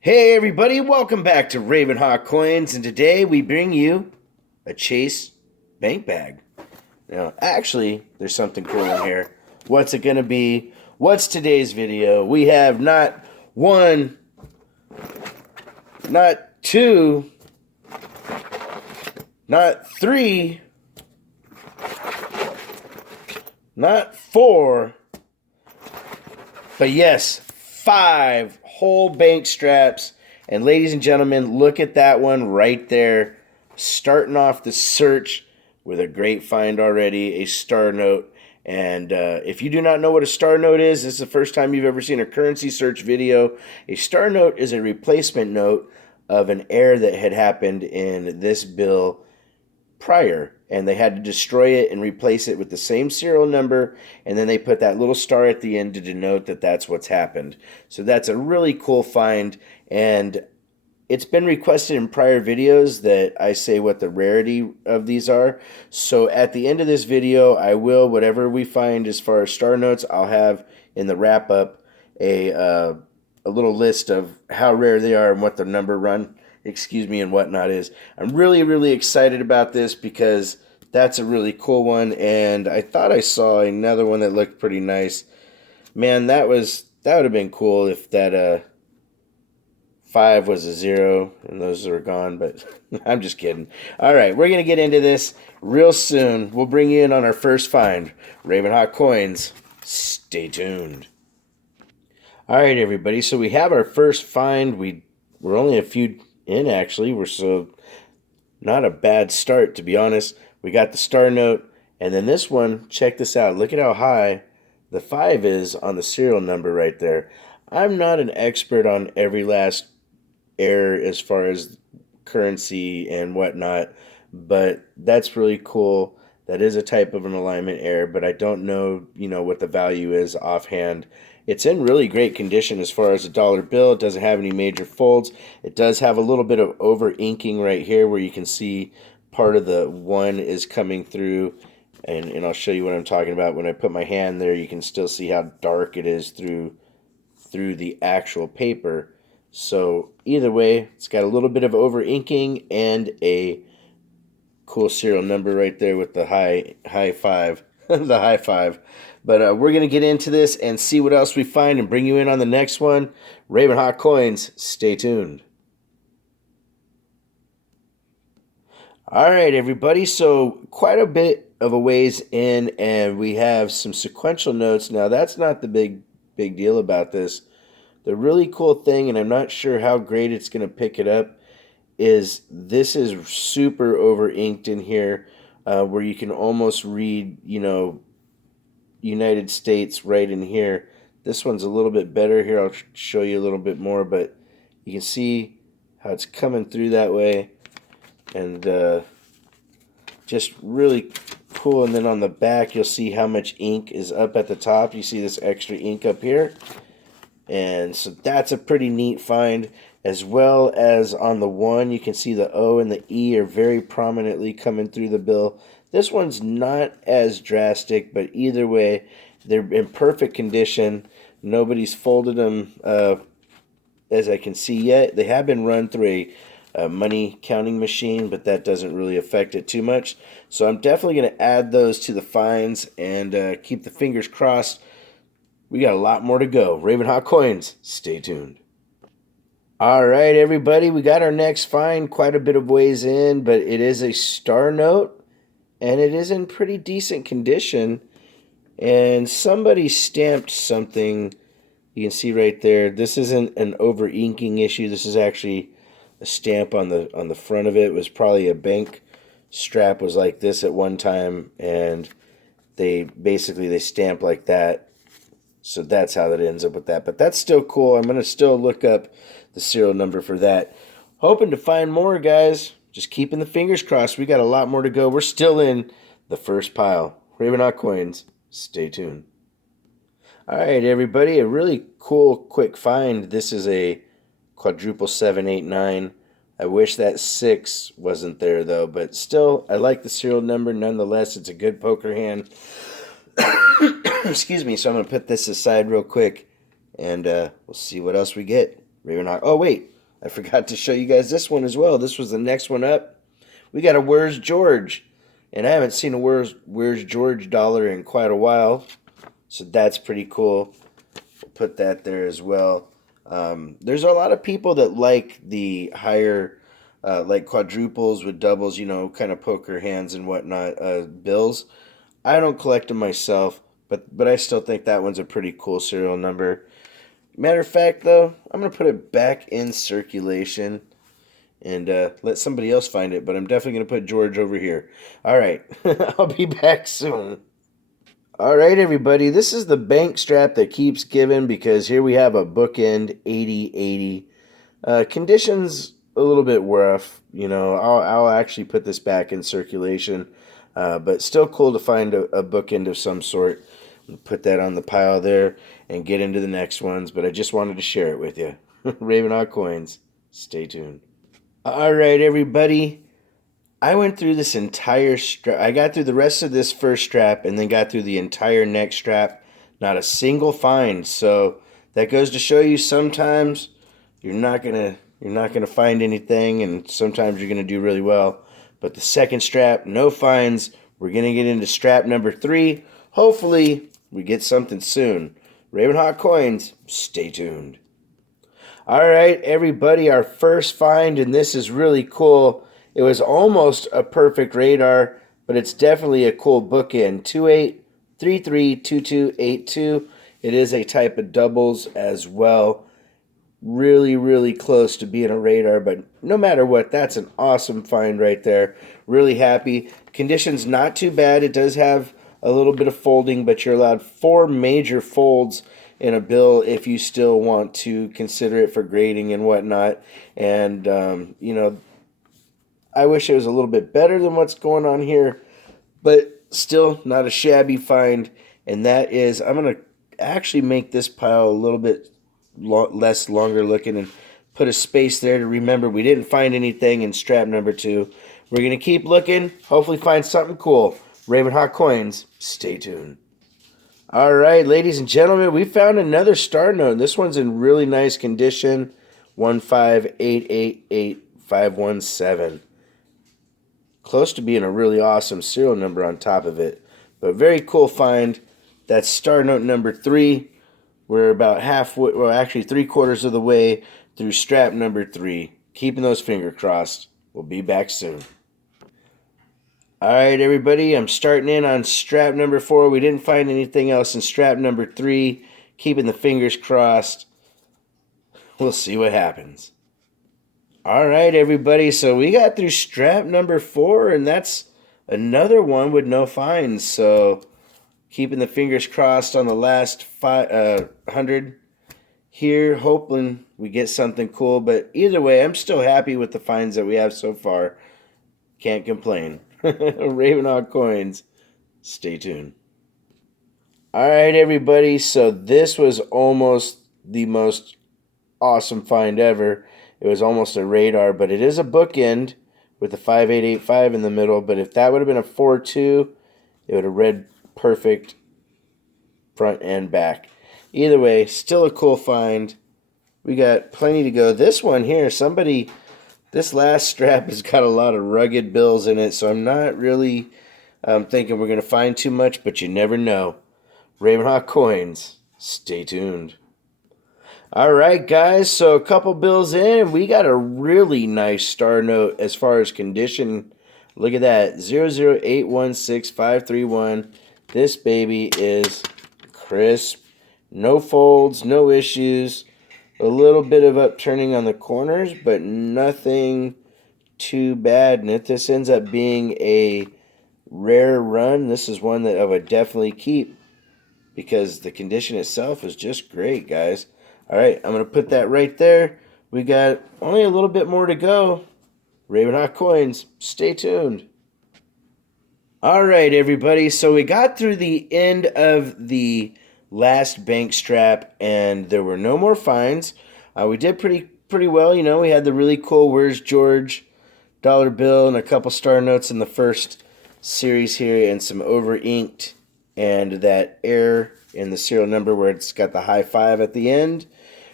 Hey everybody, welcome back to Ravenhawk Coins, and today we bring you a Chase bank bag. Now, actually, there's something cool in here. What's it gonna be? What's today's video? We have not one, not two, not three, not four, but yes, 5 whole bank straps. And ladies and gentlemen, look at that one right there. Starting off the search with a great find already, a star note. And if you do not know what a star note is, this is the first time you've ever seen a currency search video. A star note is a replacement note of an error that had happened in this bill prior, and they had to destroy it and replace it with the same serial number, and then they put that little star at the end to denote that that's what's happened. So that's a really cool find, and it's been requested in prior videos that I say what the rarity of these are. So at the end of this video, I will, whatever we find as far as star notes, I'll have in the wrap up a little list of how rare they are and what the number run, and whatnot is. I'm really excited about this because that's a really cool one, and I thought I saw another one that looked pretty nice. Man, that would have been cool if that 5 was a 0 and those are gone, but I'm just kidding. All right, we're gonna get into this real soon. We'll bring you in on our first find. Ravenhawk Coins. Stay tuned. All right, everybody. So we have our first find. We're only a few in, actually. We're so not a bad start, to be honest. We got the star note, and then this one, check this out. Look at how high the 5 is on the serial number right there. I'm not an expert on every last error as far as currency and whatnot, but that's really cool. That is a type of an alignment error, but I don't know, what the value is offhand. It's in really great condition as far as a dollar bill. It doesn't have any major folds. It does have a little bit of over inking right here where you can see part of the 1 is coming through, and I'll show you what I'm talking about. When I put my hand there, you can still see how dark it is through the actual paper. So either way, it's got a little bit of over inking and a cool serial number right there with the high 5, the high 5. But we're going to get into this and see what else we find and bring you in on the next one. Ravenhawk Coins, stay tuned. All right, everybody. So quite a bit of a ways in, and we have some sequential notes. Now, that's not the big deal about this. The really cool thing, and I'm not sure how great it's going to pick it up, is this is super over inked in here, where you can almost read, United States right in here. This one's a little bit better here. I'll show you a little bit more, but you can see how it's coming through that way, and just really cool. And then on the back, you'll see how much ink is up at the top. You see this extra ink up here, and so that's a pretty neat find. As well as on the 1, you can see the O and the E are very prominently coming through the bill. This one's not as drastic, but either way, they're in perfect condition. Nobody's folded them, as I can see yet. They have been run through a money counting machine, but that doesn't really affect it too much. So I'm definitely going to add those to the finds and keep the fingers crossed. We got a lot more to go. Ravenhawk Coins, stay tuned. All right, everybody, we got our next find quite a bit of ways in, but it is a star note, and it is in pretty decent condition. And somebody stamped something. You can see right there. This isn't an over inking issue. This is actually a stamp on the front of it. It was probably a bank strap was like this at one time, and they stamp like that. So that's how that ends up with that. But that's still cool. I'm going to still look up the serial number for that. Hoping to find more, guys. Just keeping the fingers crossed. We got a lot more to go. We're still in the first pile. Ravenhawk Coins, stay tuned. All right, everybody. A really cool, quick find. This is a quadruple 789. I wish that 6 wasn't there, though. But still, I like the serial number. Nonetheless, it's a good poker hand. Excuse me, so I'm going to put this aside real quick, and we'll see what else we get. Ravenhawk. Oh, wait. I forgot to show you guys this one as well. This was the next one up. We got a Where's George? And I haven't seen a Where's George dollar in quite a while. So that's pretty cool. We'll put that there as well. There's a lot of people that like the higher, like quadruples with doubles, kind of poker hands and whatnot, bills. I don't collect them myself, but I still think that one's a pretty cool serial number. Matter of fact, though, I'm going to put it back in circulation and let somebody else find it, but I'm definitely going to put George over here. All right, I'll be back soon. All right, everybody, this is the bank strap that keeps giving because here we have a bookend 80-80. Conditions a little bit rough, I'll actually put this back in circulation, but still cool to find a bookend of some sort. Put that on the pile there and get into the next ones, but I just wanted to share it with you. Ravenhawk Coins, stay tuned. All right, everybody. I went through this entire strap. I got through the rest of this first strap and then got through the entire next strap. Not a single find. So that goes to show you sometimes you're not gonna find anything, and sometimes you're gonna do really well. But the second strap, no finds. We're gonna get into strap number 3. Hopefully we get something soon. Ravenhawk Coins, stay tuned. All right, everybody, our first find, and this is really cool. It was almost a perfect radar, but it's definitely a cool bookend. 28332282. It is a type of doubles as well. Really, really close to being a radar, but no matter what, that's an awesome find right there. Really happy. Conditions not too bad. It does have a little bit of folding, but you're allowed 4 major folds in a bill if you still want to consider it for grading and whatnot. And, I wish it was a little bit better than what's going on here, but still not a shabby find. And that is, I'm going to actually make this pile a little bit less longer looking and put a space there to remember we didn't find anything in strap number 2. We're going to keep looking, hopefully find something cool. Ravenhawk Coins, stay tuned. All right, ladies and gentlemen, we found another star note. This one's in really nice condition. 15888 Close to being a really awesome serial number on top of it. But very cool find. That's star note number 3. We're about halfway, well, actually 3/4 of the way through strap number 3. Keeping those fingers crossed. We'll be back soon. All right, everybody, I'm starting in on strap number 4. We didn't find anything else in strap number 3. Keeping the fingers crossed. We'll see what happens. All right, everybody, so we got through strap number 4, and that's another one with no finds. So keeping the fingers crossed on the last 100 here, hoping we get something cool. But either way, I'm still happy with the finds that we have so far. Can't complain. Ravenhawk Coins, stay tuned. All right, everybody, so this was almost the most awesome find ever. It was almost a radar, but it is a bookend with a 5885 in the middle. But if that would have been a 4-2, it would have read perfect front and back. Either way, still a cool find. We got plenty to go. This one here, this last strap has got a lot of rugged bills in it, so I'm not really thinking we're going to find too much, but you never know. Ravenhawk Coins, stay tuned. All right, guys, so a couple bills in, we got a really nice star note as far as condition. Look at that, 00816-531. This baby is crisp. No folds, no issues. A little bit of upturning on the corners, but nothing too bad. And if this ends up being a rare run, this is one that I would definitely keep because the condition itself is just great, guys. All right, I'm going to put that right there. We got only a little bit more to go. Ravenhawk Coins, stay tuned. All right, everybody. So we got through the end of the last bank strap, and there were no more finds. We did pretty well. We had the really cool Where's George dollar bill and a couple star notes in the first series here, and some over inked, and that error in the serial number where it's got the high 5 at the end.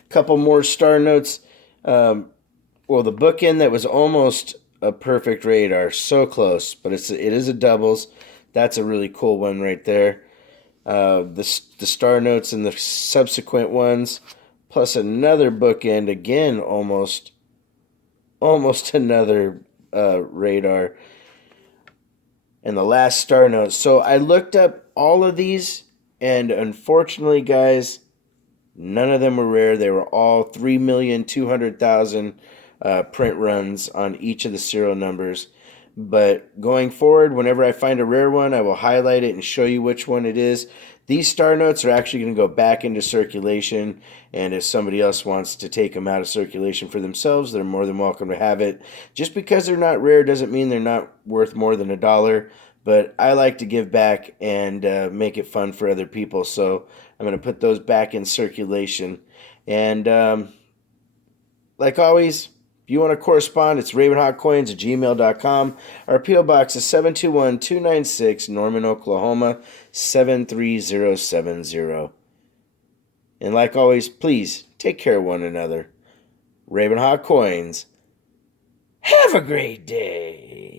Couple more star notes. Well, the bookend that was almost a perfect radar, so close, but it is a doubles. That's a really cool one right there. The star notes and the subsequent ones, plus another bookend again, almost another radar, and the last star note. So I looked up all of these, and unfortunately, guys, none of them were rare. They were all 3,200,000 print runs on each of the serial numbers. But going forward, whenever I find a rare one, I will highlight it and show you which one it is. These star notes are actually going to go back into circulation, and if somebody else wants to take them out of circulation for themselves, they're more than welcome to have it. Just because they're not rare doesn't mean they're not worth more than $1, but I like to give back and make it fun for other people, so I'm going to put those back in circulation. And like always, if you want to correspond, it's ravenhawkcoins@gmail.com. Our P.O. Box is 721-296, Norman, Oklahoma, 73070. And like always, please take care of one another. Ravenhawk Coins, have a great day.